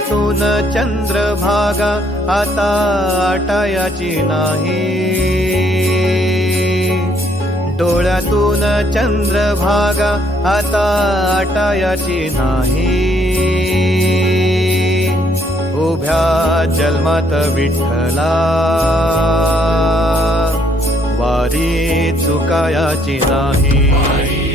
डोळ्यातून चंद्रभागा आता आटायाची नाही, डोळ्यातून चंद्रभागा आता आटायाची नाही। उभ्या जन्मात विठ्ठला वारी चुकायाची नाही।